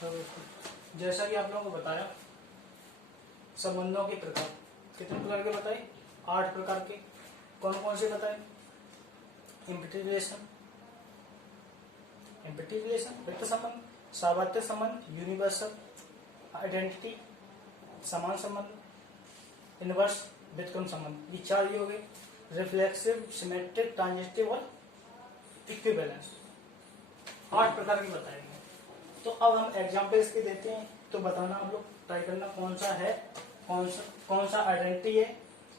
तो जैसा कि आप लोगों को बताया, संबंधों के प्रकार कितने प्रकार के बताए? 8 प्रकार के। कौन कौन से बताए? एम्पटी रिलेशन, व्यक्त संबंध, सार्वत्रिक संबंध, यूनिवर्सल आइडेंटिटी, समान संबंध, इनवर्स व्युत्क्रम संबंध। ये 4 हो गए। रिफ्लेक्सिव, सिमेट्रिक, ट्रांजिटिव और इक्विवेलेंस। 8 प्रकार के बताए गए। तो अब हम एग्जाम्पल इसके देते हैं, तो बताना आप लोग, ट्राई करना कौन सा है, कौन सा आइडेंटिटी है,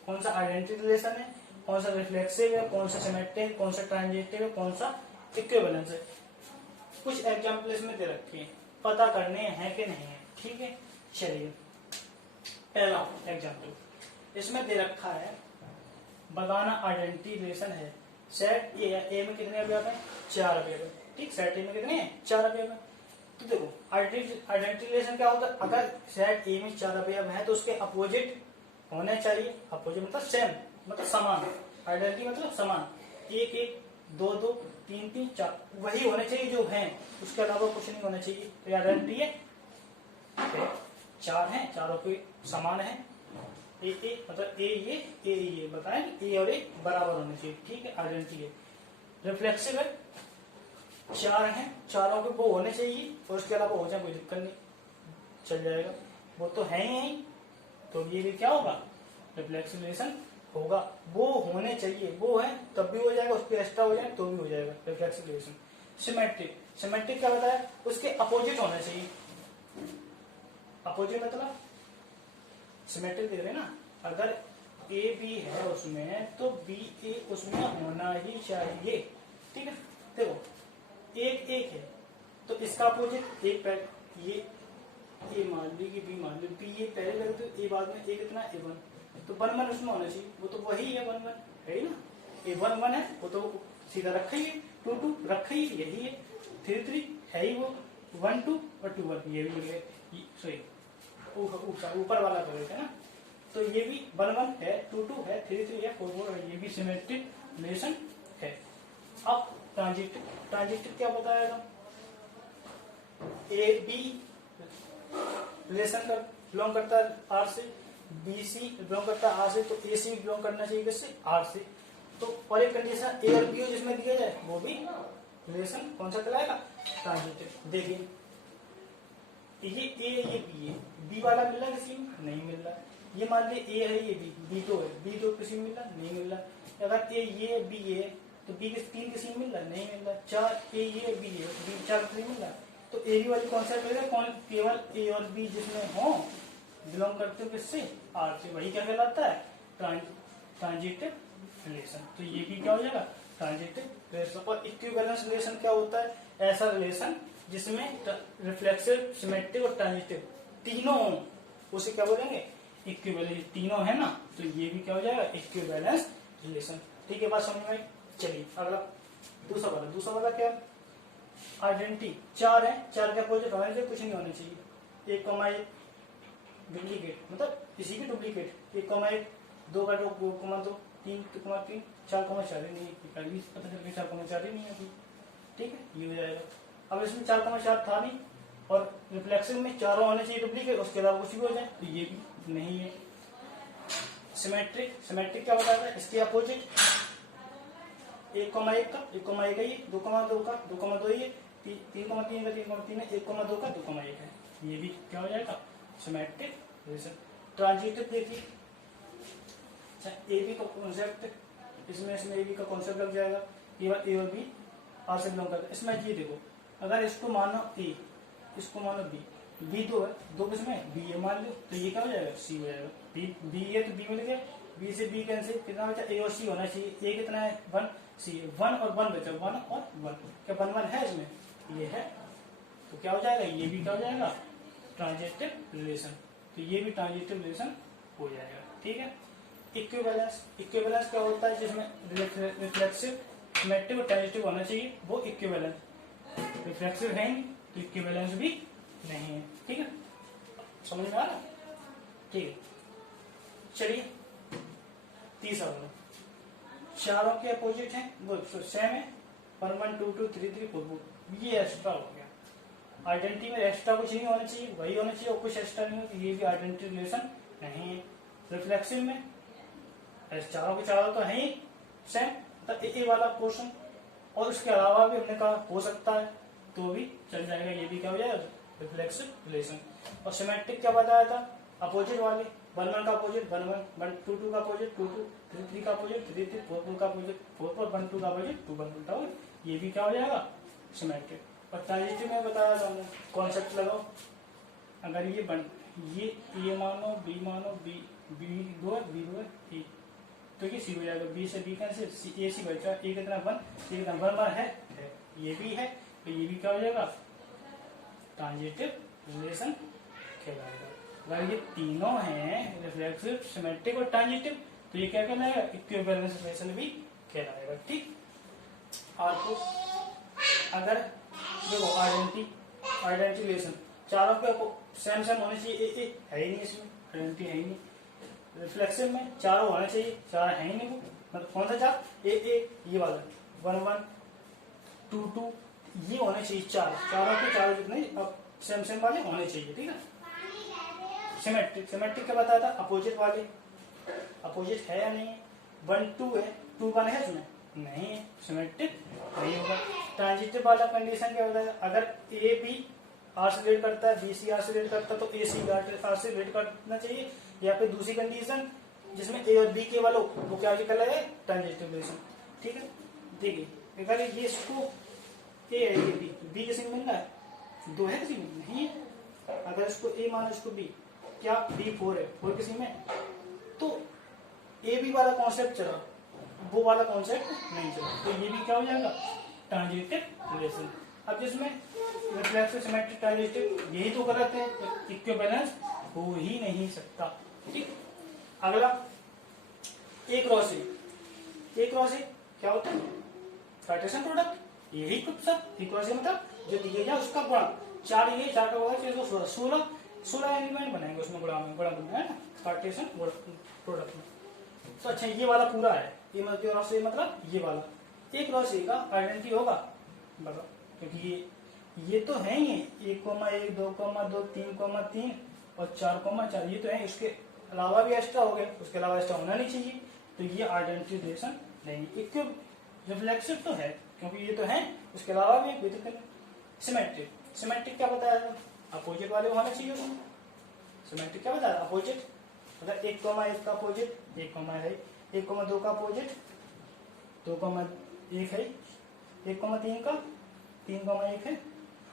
कौन सा आइडेंटिटी रिलेशन है, कौन सा रिफ्लेक्सिव है, कौन सा सिमेट्रिक, कौन सा ट्रांजिटिव है, कौन सा इक्विवेलेंस है। कुछ एग्जाम्पल इसमें दे रखे हैं, पता करने हैं कि नहीं है। ठीक है, चलिए पहला एग्जाम्पल इसमें दे रखा है, बताना आइडेंटिटी रिलेशन है। सेट ए में कितने अवयव है? 4 अवयव है। ठीक, सेट ए में कितने हैं? 4 अवयव है। तो देखो आइडेंटिटी रिलेशन क्या होता है? अगर सेट ए में 4 अवयव है तो उसके अपोजिट होने चाहिए। अपोजिट मतलब सेम, मतलब समान। आइडेंटिटी मतलब समान। 1 1, 2 2, 3 3, 4 वही होने चाहिए जो हैं, उसके अलावा कुछ नहीं होना चाहिए। तो आइडेंटिटी है 4 है, चारों के समान है। ए मतलब ए ये बताएं, ए और ए बराबर होने चाहिए। ठीक है, आइडेंटिटी है। रिफ्लेक्सिव है, 4 हैं, चारों के वो होने चाहिए और उसके अलावा हो जाए कोई दिक्कत नहीं, चल जाएगा। वो तो है ही, तो ये भी क्या होगा? रिफ्लेक्सिव रिलेशन होगा। वो होने चाहिए, वो है तब भी हो जाएगा, उसके एक्स्ट्रा हो जाए तो भी हो जाएगा रिफ्लेक्सिव रिलेशन। सिमेट्रिक क्या बताया? उसके अपोजिट होना चाहिए। अपोजिट मतलब सिमेट्रिक देख रहे हैं ना, अगर ए बी है उसमें तो बी ए उसमें होना ही चाहिए। ठीक है, देखो एक है तो इसका अपोजिट एक ये ए मान ली कि बी मान ली, बी ये पहले लगे तो ए बाद में ए कितना? A1, तो 1 1 उसमें होना चाहिए। वो तो वही है 1 1 है ही ना। A1 1 है, वो तो सीधा रखा ही है। 2 2 रखा ही यही है। 3 3 है ही वो। 1 2 और 2 1 ये भी मिल गए। सॉरी ऊपर वाला तो है ना, तो ये भी 1 1 है, 2 2 है, 3 3 है, 4 4 है, ये भी सिमेट्रिक रिलेशन है। अब ट्रांजिटिव क्या बताया था? ए बी रिलेशन का बिलोंग करता है आर से, बी सी बिलोंग करता है आर से, तो ए सी बिलोंग करना चाहिए किससे? आर से। तो और एक कंडीशन ए और बी जिसमें दिया जाए वो भी रिलेशन कौन सा कहलाएगा? ट्रांजिटिव। देखिए ये ए ये बी है, बी वाला मिल रहा है किसी में? नहीं मिल रहा। ये मान लीजिए ए है, ये बी तो है, बी तो किसी में मिल रहा? नहीं मिल रहा। अगर ए ये बी है तो बी के 3 किसी में मिल रहा? नहीं मिल रहा। 4 ए ये बी है, बी 4 किसी मिल रहा। तो ए बी वाली कॉन्सेप्ट मिल रहा है कौन? केवल ए और बी जिसमें हो बिलोंग करते हो किससे? आर से, वही क्या कहलाता है? Transitive relation. तो ये भी क्या हो जाएगा? Transitive relation. और इक्विवेलेंस रिलेशन क्या होता है? ऐसा रिलेशन जिसमें रिफ्लेक्सिव, सिमेट्रिक और ट्रांजिटिव तीनों हो, उसे क्या बोलेंगे? इक्विवेलेंस। तीनों है ना, तो ये भी क्या हो जाएगा? Equivalence relation. ठीक है, बात समझ में? चलिए अगला दूसरा वाला क्या? आइडेंटिटी 4 है, 4 के अपोजिट होने चाहिए, कुछ नहीं होने चाहिए। 1 1 डुप्लीकेट मतलब इसी की डुप्लीकेट। 1 1 2 का 2 2 3 3 4 4 नहीं है, पता चल गया 4 4 ही नहीं है। ठीक है, ये हो जाएगा। अब इसमें 4 4 था नहीं, और रिफ्लेक्सिव में चारों होने चाहिए डुप्लीकेट, उसके अलावा कुछ भी हो जाए, तो ये भी नहीं है। सिमेट्रिक क्या बताया था? इसके अपोजिट 1 1 का 1 1 है, 2 2 का 2 2 है, 3 3 का 3 है, 1 2 का 2 1 है। ये भी क्या हो जाएगा? Symmetric relation. ट्रांजिटिव देखिए, ए बी का कॉन्सेप्ट, इसमें ए बी का कॉन्सेप्ट लग जाएगा। केवल ए और बी आर से बिलोंग करता है। इसमें ये देखो, अगर इसको मानो ए, इसको मानो बी, बी 2 है, 2 किसमें? बी ए मान लो, तो ये क्या हो जाएगा? सी हो जाएगा। बी है तो बी मिल गया, बी से बी कैंसिल, कितना बचा? ए और सी होना चाहिए। ए कितना है? 1, सी 1 और 1 बचा, 1 और 1। क्या 1 1 है इसमें? ये है, तो क्या हो जाएगा? ये भी क्या हो जाएगा? Transitive relation. तो ये भी ट्रांजिटिव रिलेशन हो जाएगा। ठीक है। इक्विवेलेंस क्या होता है? जिसमें रिफ्लेक्सिव, सिमेट्रिक और ट्रांजिटिव होना चाहिए, वो इक्विवेलेंस। रिफ्लेक्सिव है नहीं तो इक्विवेलेंस भी नहीं है। ठीक है, समझ में आ रहा? ठीक है, चलिए तीसरा वाला, चारों के अपोजिट है, वो सेम है, 1 1 2 2 3 3 4 4, ये एक्स्ट्रा हो गया। आइडेंटिटी में एक्स्ट्रा कुछ नहीं होना चाहिए, वही होना चाहिए और कुछ एक्स्ट्रा नहीं हो, तो ये भी आइडेंटिटी रिलेशन नहीं है। रिफ्लेक्सिव में चारों के चारों तो है ही सेम, तो ए वाला पोर्शन, और उसके अलावा भी हमने कहा हो सकता है तो भी चल जाएगा, ये भी क्या हो जाएगा रिफ्लेक्सिव रिलेशन। और सिमेट्रिक क्या बताया था, अपोजिट वाले, 1 1 का अपोजिट 1 1, 1 2 2 का अपोजिट 2 2, 3 3 का अपोजिट 3 3, 4 4 का अपोजिट 4 4, 1 2 का अपोजिट 2 1 उल्टा हो, ये भी क्या हो जाएगा सिमेट्रिक। और ट्रांजिटिव में बताया था हमने, कॉन्सेप्ट लगाओ, अगर ये बन ये ए मानो बी मानो बी दो है बी दो है ए, तो ये सी हो जाएगा, बी से बी कैंसिल, ए सी बचा, ए कितना 1, ए कितना 1 1 है, ये भी है, तो ये भी क्या हो जाएगा ट्रांजिटिव रिलेशन कहलाएगा। अगर ये तीनों हैं रिफ्लेक्सिव, सिमेट्रिक और ट्रांजिटिव, तो ये क्या कहलाएगा इक्विवेलेंस रिलेशन भी कहलाएगा। ठीक, आपको अगर देखो आइडेंटिटी रिलेशन चारों पे सेम सेम होने चाहिए, ए है ही नहीं इसमें, आइडेंटिटी है ही नहीं। रिफ्लेक्सिव में चारों होने चाहिए, चार है ही नहीं, वो मतलब कौन सा चार, ए ये वाला 1 1 2 2 ये होने चाहिए, चारों के चारों जितने अब सेम सेम वाले होने चाहिए। ठीक है, सिमेट्रिक क्या बताया था, अपोजिट वाले, अपोजिट है या नहीं है, 1 2 है, 2 1 है इसमें नहीं है, सिमेट्रिक नहीं होगा। ट्रांजिटिव वाला कंडीशन क्या बताया, अगर ए बी आर से रिलेट करता है, बी सी आर से रिलेट करता है, तो ए सी आर से रिलेट करना चाहिए। या फिर दूसरी कंडीशन जिसमें ए और बी केवल हो, वो क्या कहलाएगा ट्रांजिटिव रिलेशन। ठीक है, देखिए अगर ये इसको ए है, ये बी किसी में मिल रहा है, 2 है किसी में नहीं है, अगर इसको ए मानो इसको बी, क्या बी 4 है, 4 किसी में, तो ए बी वाला कॉन्सेप्ट चला, वो वाला कॉन्सेप्ट नहीं चला, तो ये भी क्या हो जाएगा ट्रांजिटिव रिलेशन। अब जिसमें रिफ्लेक्सिव सिमेट्रिक ट्रांजिटिव यही तो गलत है, इक्विवेलेंस हो ही नहीं सकता। ठीक, अगला एक क्रॉस ए क्या होता है कार्टेशियन प्रोडक्ट, यही कुछ सब क्रॉस ए मतलब जो दिए जाए उसका गुणा, 4 ये 4 का होगा 16 16 एलिमेंट बनाएंगे उसमें, गुणा बनना है ना कार्टेशियन प्रोडक्ट में। तो अच्छा ये वाला पूरा है, ये मतलब ये वाला एक क्रॉस ए का आइडेंटिटी होगा बता, क्योंकि ये तो है ही 1 1 2 2 3 3 और 4 4, ये तो है, इसके अलावा भी एक्स्ट्रा हो गए, उसके अलावा एक्स्ट्रा होना नहीं चाहिए, तो ये आइडेंटिटी रिलेशन नहीं। एक रिफ्लेक्सिव तो है क्योंकि ये तो है, उसके अलावा भी कोई दिक्कत नहीं। सिमेट्रिक क्या बताया था, अपोजिट वाले होना चाहिए उसमें। सिमेट्रिक क्या बताया, अपोजिट, अगर 1 1 का अपोजिट 1 है, 1 2 का अपोजिट 2 1 है, 1 3 का 3 1 है,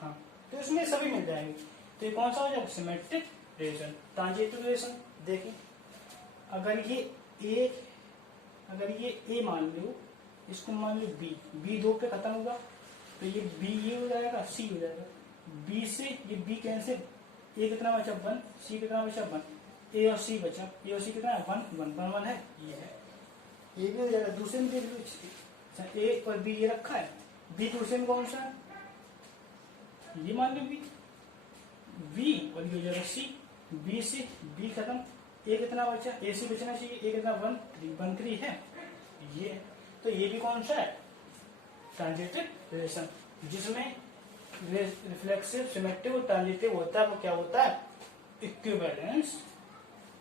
हाँ, तो इसमें सभी मिल जाएंगे। तो ये कौन सा हो जाएगा सिमेट्रिक रिलेशन। ट्रांजिटिव रिलेशन देखिए, अगर ये ए मान लो, इसको मान लो बी 2 पे खत्म होगा, तो ये बी ये हो जाएगा, सी हो जाएगा, बी से ये बी कैंसिल, ए कितना बचा 1, सी कितना बचा 1, ए और सी बचा, ए और सी कितना है 1 1 है, ये है, ये भी हो जाएगा। दूसरे में देख लो, ए और बी ये रखा है, बी दूसरे में कौन सा है, ये मान लो बी और ये हो जाएगा सी, बी से बी खत्म, ए कितना बचा, ए सी बचना चाहिए, ए कितना 1 3 है, ये है। तो ये भी कौन सा है ट्रांजिटिव रिलेशन, जिसमें रिफ्लेक्सिव सिमेट्रिक और ट्रांजिटिव होता है, वो क्या होता है इक्विवेलेंस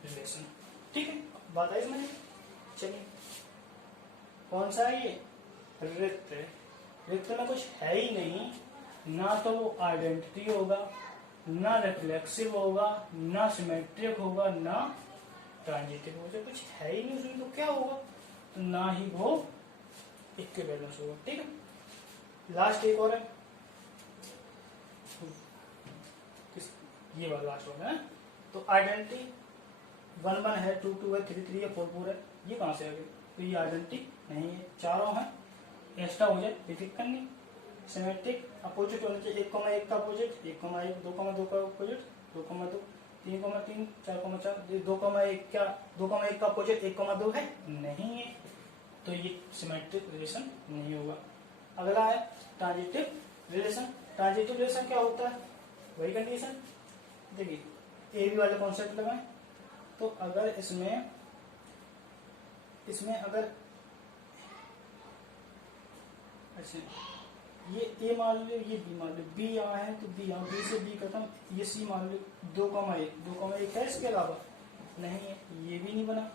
रिलेशन। ठीक है, बात आई समझ। चलिए कौन सा है ये रिक्त में कुछ है ही नहीं, ना तो वो आइडेंटिटी होगा, ना रिफ्लेक्सिव होगा, ना सिमेट्रिक होगा, ना ट्रांजिटिव होगा, कुछ है ही नहीं उसमें, तो क्या होगा, तो ना ही वो इक्विवेलेंस होगा। ठीक है, लास्ट एक और है, ये वाला लास्ट होगा, तो आइडेंटिटी 1 1 है, 2 2 है, 3 3 है, 4 4 है, ये कहां से आ गए, तो ये आइडेंटिटी नहीं है, चारों हैं, एक्स्ट्रा हो जाए दिक्कत नहीं। सिमेट्रिक अपोजिट होना चाहिए, 1 1 का अपोजिट 1 1, 2 2 का अपोजिट 2 2, 3 3 4 4, 2 1 क्या 2 1 का अपोजिट 1 2 है नहीं है, तो ये सिमेट्रिक रिलेशन नहीं होगा। अगला है ट्रांजिटिव रिलेशन। ट्रांजिटिव रिलेशन क्या होता है, वही कंडीशन, देखिए ए बी वाले कॉन्सेप्ट लगाएं, तो अगर इसमें अगर अच्छा ये ए मान लो, ये बी मान लो, बी यहाँ है तो बी यहाँ, बी से बी खत्म, ये सी मान लो, 2,1 है, इसके अलावा नहीं है, ये भी नहीं बना।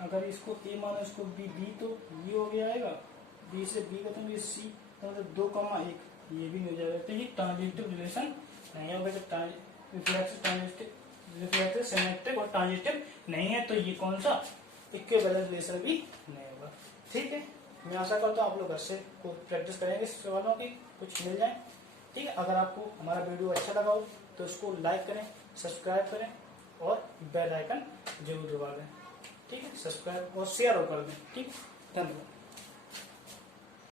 अगर इसको ए मानो, इसको बी, तो ये हो गया आएगा, बी से बी खत्म, ये सी, मतलब 2,1, ये भी नहीं हो जाएगा। तो ये ट्रांजिटिव रिलेशन नहीं है, रिफ्लेक्सिव, सिमेट्रिक और ट्रांजिटिव नहीं है, तो ये कौन सा इक्विवेलेंट रिलेशन भी नहीं होगा। ठीक है, मैं आशा करता हूँ आप लोग घर से प्रैक्टिस करेंगे सवालों की, कुछ मिल जाए। ठीक है, अगर आपको हमारा वीडियो अच्छा लगा हो तो इसको लाइक करें, सब्सक्राइब करें और बेल आइकन जरूर दबा दें। ठीक है, सब्सक्राइब और शेयर कर दें। ठीक, धन्यवाद।